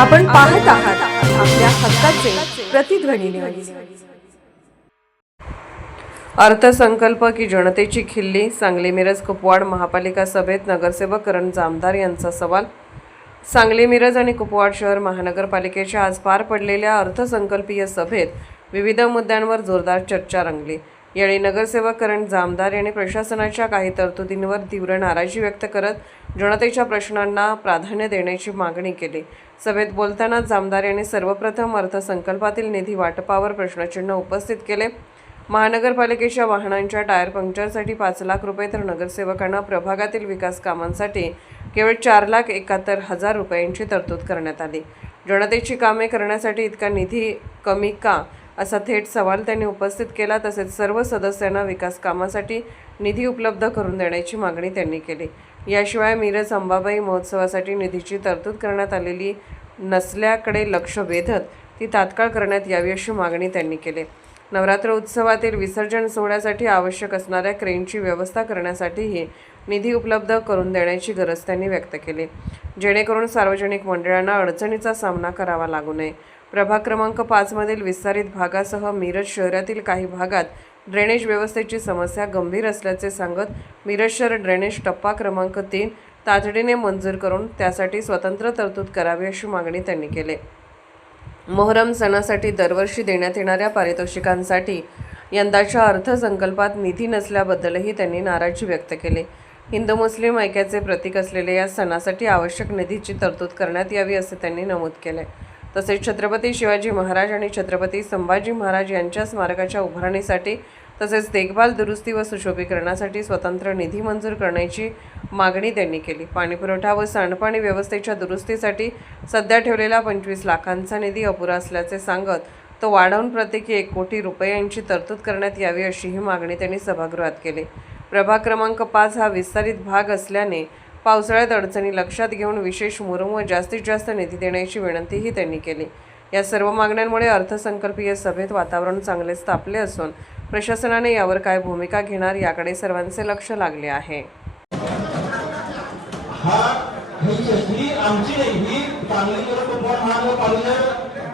आपण पाहत आहात आपल्या हक्काचे प्रतिध्वनी न्यूज। अर्थसंकल्प की जनतेची खिल्ली, सांगली मिरज कुपवाड महापालिका सभेत नगरसेवक करण जामदार यांचा सवाल। सांगली मिरज आणि कुपवाड शहर महानगरपालिकेच्या आज पार पडलेल्या अर्थसंकल्पीय सभेत विविध मुद्द्यांवर जोरदार चर्चा रंगली। यावेळी नगरसेवक करण जामदार यांनी प्रशासनाच्या काही तरतुदींवर तीव्र नाराजी व्यक्त करत जनतेच्या प्रश्नांना प्राधान्य देण्याची मागणी केली। सभेत बोलताना जामदार यांनी सर्वप्रथम अर्थसंकल्पातील निधी वाटपावर प्रश्नचिन्ह उपस्थित केले। महानगरपालिकेच्या वाहनांच्या टायर पंक्चरसाठी 5 लाख रुपये तर नगरसेवकांना प्रभागातील विकास कामांसाठी केवळ 4,71,000 रुपयांची तरतूद करण्यात आली। जनतेची कामे करण्यासाठी इतका निधी कमी का, असा थेट सवाल त्यांनी उपस्थित केला। तसेच सर्व सदस्यांना विकास कामासाठी निधी उपलब्ध करून देण्याची मागणी त्यांनी केली। याशिवाय मिरज अंबाबाई महोत्सवासाठी निधीची तरतूद करण्यात आलेली नसल्याकडे लक्ष वेधत ती तात्काळ करण्यात यावी अशी मागणी त्यांनी केली। नवरात्र उत्सवातील विसर्जन सोहळ्यासाठी आवश्यक असणाऱ्या क्रेनची व्यवस्था करण्यासाठीही निधी उपलब्ध करून देण्याची गरज त्यांनी व्यक्त केली, जेणेकरून सार्वजनिक मंडळांना अडचणीचा सामना करावा लागू नये। प्रभाग क्रमांक 5 मधील विस्तारित भागासह मिरज शहरातील काही भागात ड्रेनेज व्यवस्थेची समस्या गंभीर असल्याचे सांगत मिरज शहर ड्रेनेज टप्पा क्रमांक 3 तातडीने मंजूर करून त्यासाठी स्वतंत्र तरतूद करावी अशी मागणी त्यांनी केली। मोहरम सणासाठी दरवर्षी देण्यात येणाऱ्या पारितोषिकांसाठी यंदाच्या अर्थसंकल्पात निधी नसल्याबद्दलही त्यांनी नाराजी व्यक्त केली। हिंदू मुस्लिम ऐक्याचे प्रतीक असलेल्या या सणासाठी आवश्यक निधीची तरतूद करण्यात यावी असे त्यांनी नमूद केले। तसेच छत्रपती शिवाजी महाराज आणि छत्रपती संभाजी महाराज यांच्या स्मारकाच्या उभारणीसाठी तसेच देखभाल, दुरुस्ती व सुशोभीकरणासाठी स्वतंत्र निधी मंजूर करण्याची मागणी त्यांनी केली। पाणीपुरवठा व सांडपाणी व्यवस्थेच्या दुरुस्तीसाठी सध्या ठेवलेला 25 लाखांचा निधी अपुरा असल्याचे सांगत तो वाढवून प्रत्येकी 1 कोटी रुपयांची तरतूद करण्यात यावी अशीही मागणी त्यांनी सभागृहात केली। प्रभाग क्रमांक 5 हा विस्तारित भाग असल्याने पावसाळ्यात अडचणी लक्षात घेऊन विशेष मुरुम व जास्तीत जास्त निधी देण्याची विनंतीही त्यांनी केली। या सर्व मागण्यांमुळे अर्थसंकल्पीय सभेत वातावरण चांगलेच तापले असून प्रशासनाने यावर काय भूमिका घेणार याकडे सर्वांचे लक्ष लागले आहे।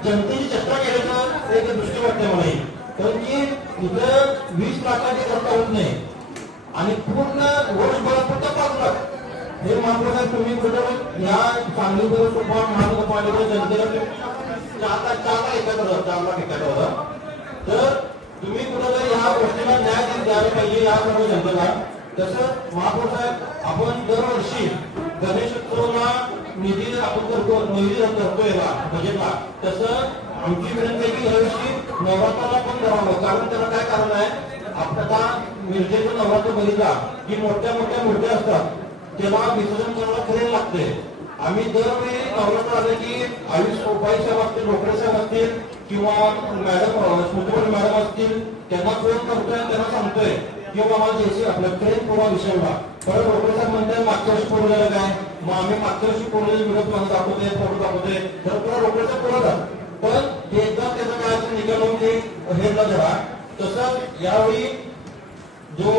जनतेची चर्चा केल्याचं एक दृष्टी वाटते मला, कारण की इथं 20 लाखाची खर्च होत नाही आणि पूर्ण वर्षभरात 5 लाख हे महाप्रसाद तुम्ही कुठं या सांगली महानगरपालिका जनतेला 4 लाख एकत्र तर तुम्ही कुठं या गोष्टीला न्याय द्यायला पाहिजे या सर्व जनतेला। तसं महाप्रसाद आपण दरवर्षी गणेशोत्सवाला निधी आपण करतोय बजेटला, तसं आमची विनंती आहे की यावर्षी नवरात्राला पण करावं। कारण त्याला काय कारण आहे, आता मिरजेचं नवरात्र बघितला की मोठ्या मोठ्या मूर्त्या असतात, त्याला विसर्जन करायला क्रेन लागते। आम्ही दरवेळी नवरात्र आले की आयुष उपाय साहेब असतील, रोकडे साहेब असतील किंवा मॅडम स्मृती मॅडम असतील, त्यांना फोन करतोय, त्यांना सांगतोय की बाबा जैसे आपल्या क्रेन पूर्ण विसरला। परत रोकडे साहेब म्हणतात मागच्या वर्षी पोरलेलं काय, मग आम्ही मागच्या वर्षी पोरलेले व्हिडिओ तुम्हाला दाखवतोय, फोटो दाखवतोय, तर पुन्हा रोकडे साहेब बोलतात, पण एकदा त्याचं काय निकाल होऊन ते हे न जरा। तसं यावेळी जो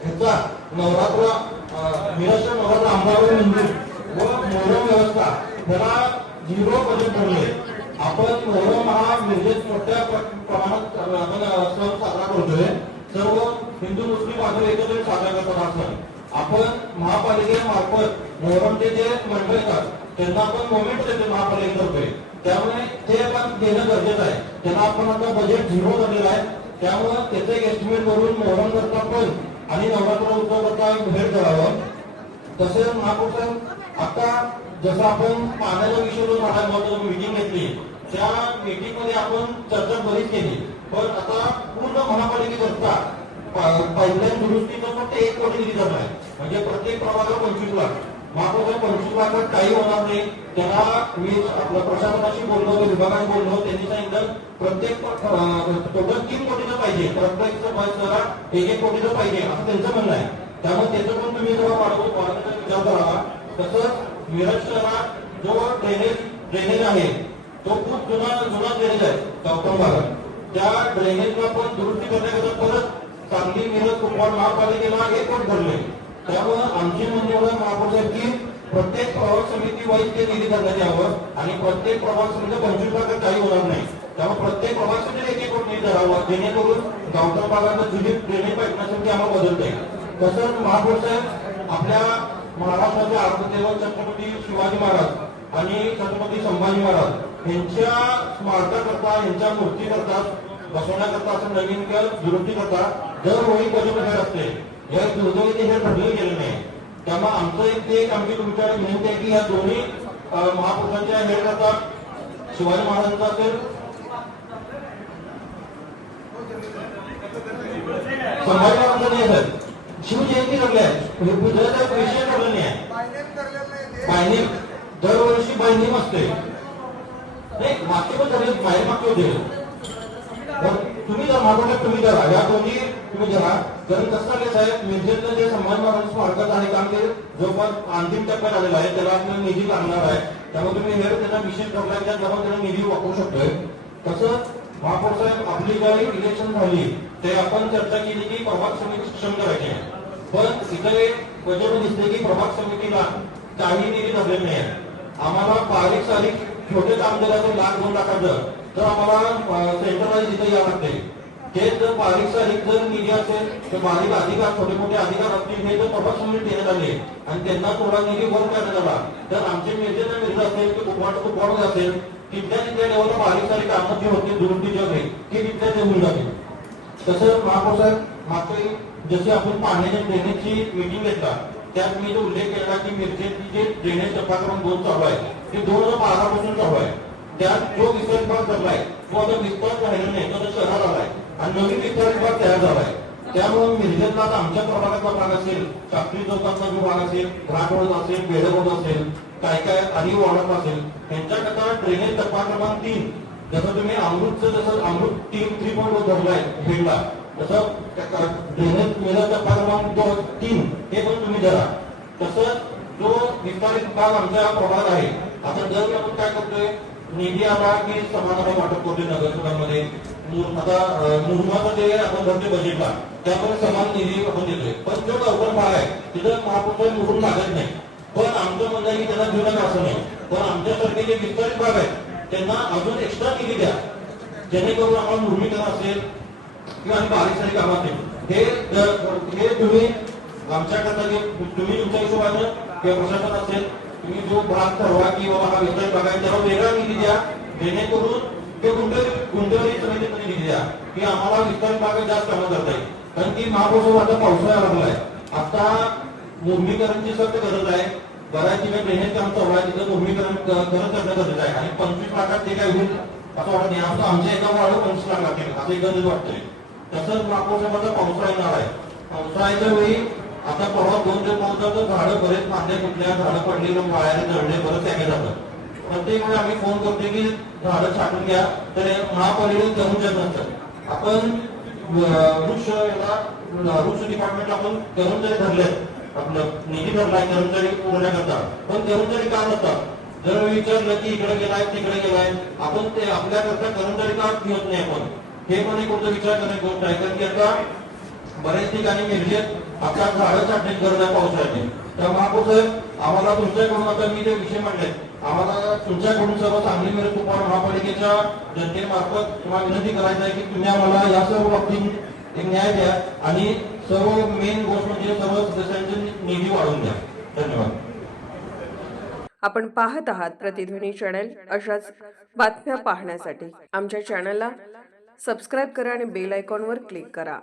ह्याचा नवरात्र मिरजचा नवरात्र अंबाबाई मंदिर व मोहरम व्यवस्था त्याला 0 बजेट ठरले। आपण मोहरम हा मिरजेत मोठ्या प्रमाणात आपण सण साजरा करतोय, सर्व हिंदू मुस्लिम बांधव एकत्र साजरा करतात हा सण। आपण महापालिकेमार्फत मोहरमचे जे मंडळ येतात त्यांना आपण मोमेंट देतो महापालिकेतर्फे, त्यामुळे ते आपण देणं गरजेचं आहे। त्यांना आपण आता बजेट 0 झालेलं आहे, त्यामुळे त्याचं एक एस्टिमेट करून मोहरम करता पण आणि नवरात्र उत्सव करता भेट करावं। तसेच महापौर आता जसं आपण पाण्याचा विषय जो महाराज मीटिंग घेतली, त्या मीटिंग मध्ये आपण चर्चा बरीच केली, पण आता पूर्ण महापालिकेकरता पाईपलाईन दुरुस्तीचा फक्त 1 कोटी निधी जात आहे, म्हणजे प्रत्येक प्रभागाला 25 लाख। महापौर 25 लाखात काही होणार नाही। त्यांना मी आपल्या प्रशासनाशी बोललो, विभागाशी बोललो, त्यांनी सांगितलं प्रत्येक टोटल 3 कोटीचं पाहिजे, प्रत्येक शहराला 1-1 कोटीचं पाहिजे असं त्यांचं म्हणणं आहे। त्यामुळे त्याचं पण तुम्ही जेव्हा वाढवण्याचा विचार करावा। तसंच मिरज शहरात जो ड्रेनेज आहे तो खूप जुना ड्रेनेज आहे चौकोन भागात, त्या ड्रेनेजला पण दुरुस्ती करण्याकरता परत सांगली मिरज कुपवाड महापालिकेला 1 कोटी भरले। त्यामुळे आमची म्हणजे महापौर साहेब की प्रत्येक प्रभाग समिती वाईज ते निधी करण्यात यावं आणि प्रत्येक प्रभाग समिती 25% काही होणार नाही. त्यामुळे प्रत्येक प्रभाग समिती एक कोटी निधी धरावा, जेणेकरून गावठाण भागात जुनी ड्रेनेज पाईपलाईन संख्या आम्हाला बदलता येईल. तसंच महापौर साहेब आपल्या महाराष्ट्राचे आराध्यदैवत छत्रपती शिवाजी महाराज आणि छत्रपती संभाजी महाराज यांच्या स्मारकाकरता, यांच्या मूर्ती करता बसवण्याकरता असं नवीन दुरुस्ती करता दरवेळी बजेट हेड असते. या दुर्दैवी हे ठरले गेले नाही. त्यामुळे आमचं एक आमची तुमच्याकडे विनंती आहे की या दोन्ही महापुरुषांच्या हेड करता शिवाजी महाराजांचा असेल, संभाजी महाराजांचा नाही असेल, शिवजयंती ठरली आहे, गुजरातचा विषय ठरला नाही आहे. बायनिंग दरवर्षी बायनिंग असते. नाही मागचे पण ठरले, बाहेर मागचे होते. तुम्ही जर मागवले तुम्ही करा, या दोन्ही तुम्ही करा. कारण कसं झालं साहेब, मिरजेतलं जे संभाजी महाराज स्मारकाचं आहे काम ते जवळपास अंतिम टप्प्यात आलेलं आहे. त्याला आपल्याला निधी लागणार आहे. त्यामुळे तुम्ही हे त्याचा विशेष ठरला त्यामुळे त्याला निधी वापरू शकतोय. तसंच महापौर साहेब आपली ज्यावेळी इलेक्शन झाली ते आपण चर्चा केली की प्रभाग समिती सक्षम करायची आहे. पण इथे बजेट दिसते की प्रभाग समितीला काही निधी धरलेला नाही आहे. आम्हाला बारीक सारीक छोटे काम जर असेल 1,00,000-2 लाखाचं तर आम्हाला सेंट्रलाइज इथे यावं लागते. ते जर बारीक सारीक जर निधी असेल तर बारीक अधिकार, छोटे मोठे अधिकार असतील हे जर प्रभाग समिती देण्यात आले आणि त्यांना थोडा निधी वर करण्यात आला तर आमचे मिरजेचा मिरज असेल की कुपवाड असेल तिथल्या लेवलला बारीक सारीक कामं जी होती दुरुस्ती जे होते ती तिथल्या ते होऊन जाते. तसं महापौर साहेब मागच्या जशी आपण पाण्याच्या ड्रेनेजची मीटिंग घेतला त्यात मी जो उल्लेख केला की मिरजेची जे ड्रेनेज टप्पा क्रमांक 2 चालू आहे ते 2012 पासून चालू आहे. त्यात जो विस्तार विभाग चाललाय तो आता विस्तार राहिला नाही, तो शहरात आलाय आणि नवीन विस्तार विभाग तयार झालाय. त्यामुळे मिरजेतला आता आमच्या प्रभागातला भाग असेल, शास्त्री चौकातला जो भाग असेल, घाटरोड असेल, बेडरोड असेल, काय आधी वॉर्डात असेल त्यांच्याकरता ड्रेनेज टप्पा क्रमांक 3 जसं तुम्ही अमृतचं जसं अमृत 3.0 धरलाय भेटला तसं ड्रेनेज मेला टप्पा क्रमांक 3 हे पण तुम्ही धरा. तसंच जो विस्तारित भाग आमच्या प्रभागात आहे आता जर आपण काय करतोय निधी आला की समाधान वाटप करतोय नगरसेवकांमध्ये. आता मुरुमाचं जे आपण धरतोय बजेटला त्यामध्ये समान निधी आपण देतोय. पण जो गव्हर्नर भाग आहे तिथं महापौर मुरुम लागत नाही. पण आमचं म्हणणं की त्यांना देऊ नका असं नाही, पण आमच्यासारखे जे विस्तारित भाग आहेत त्यांना अजून एक्स्ट्रा निधी द्या जेणेकरून आम्हाला मुरमीकरण असेल किंवा बारीक सारी कामं असेल हे तुम्ही आमच्याकरता जे तुम्ही तुमच्या हिशोबानं किंवा प्रशासन असेल तुम्ही जो भाग ठरवा की बाबा हा विस्तारित भाग आहे त्याला वेगळा निधी द्या जेणेकरून ते गुंतवणूक समितीमध्ये निधी द्या की आम्हाला विस्तारित भागात जास्त कामं करता येईल. कारण की महापौर आता पावसाळा लागलाय, आता मुरमीकरणची सक्त गरज आहे. बऱ्याच ठिकाणी ड्रेनेज काम चालू आहे तिथं मुरमीकरण करणं गरजेचं आहे आणि 25 लाखात ते काय होईल असं वाटत नाही. आमच्या एका वाढ 25 लाख लागतील असं एकंदरीत वाटतंय. तसंच महापौर साहेबांचा पावसाळा येणार आहे. पावसाळ्याच्या वेळी आता परवा 2 ते 5 दिवस झाडं बरेच फांद्या कुठल्या झाडं पडली वाळ्याने जळले बरंच त्यागे जातं. प्रत्येक वेळी आम्ही फोन करतो की झाडं छाटून घ्या तर महापालिकेने करून देत नसतं. आपण वृक्ष डिपार्टमेंट आपण कर्मचारी धरले आपलं निधी धरलाय कर्मचारी पुरवण्याकरता, पण कर्मचारी का नसतात. जर विचारलं की इकडे गेलाय तिकडे गेलाय आपण ते आपल्याकरता कर्मचारी का घेत नाही आपण हे पण एक गोष्ट विचार करण्याची गोष्ट आहे. कारण की आता बऱ्याच ठिकाणी मिरजेत आपल्या झाडं छाटण्याची गरज आहे पावसाळ्याची. तर महापौर साहेब आम्हाला तुमच्याकडून आता मी ते विषय मांडले आम्हाला तुमच्याकडून सर्व सांगली मिरज कुपवाड महापालिकेच्या जनतेमार्फत तुम्हाला विनंती करायचं आहे की तुम्ही आम्हाला या सर्व बाबतीत एक न्याय द्या आणि सर्व मेन गोष्ट म्हणजे सर्व सदस्यांचे निधी वाढवून द्या. धन्यवाद. आपण पाहत आहात प्रतिध्वनी चॅनल. अशाच बातम्या पाहण्यासाठी आमच्या चॅनलला सबस्क्राईब करा आणि बेल आयकॉनवर क्लिक करा.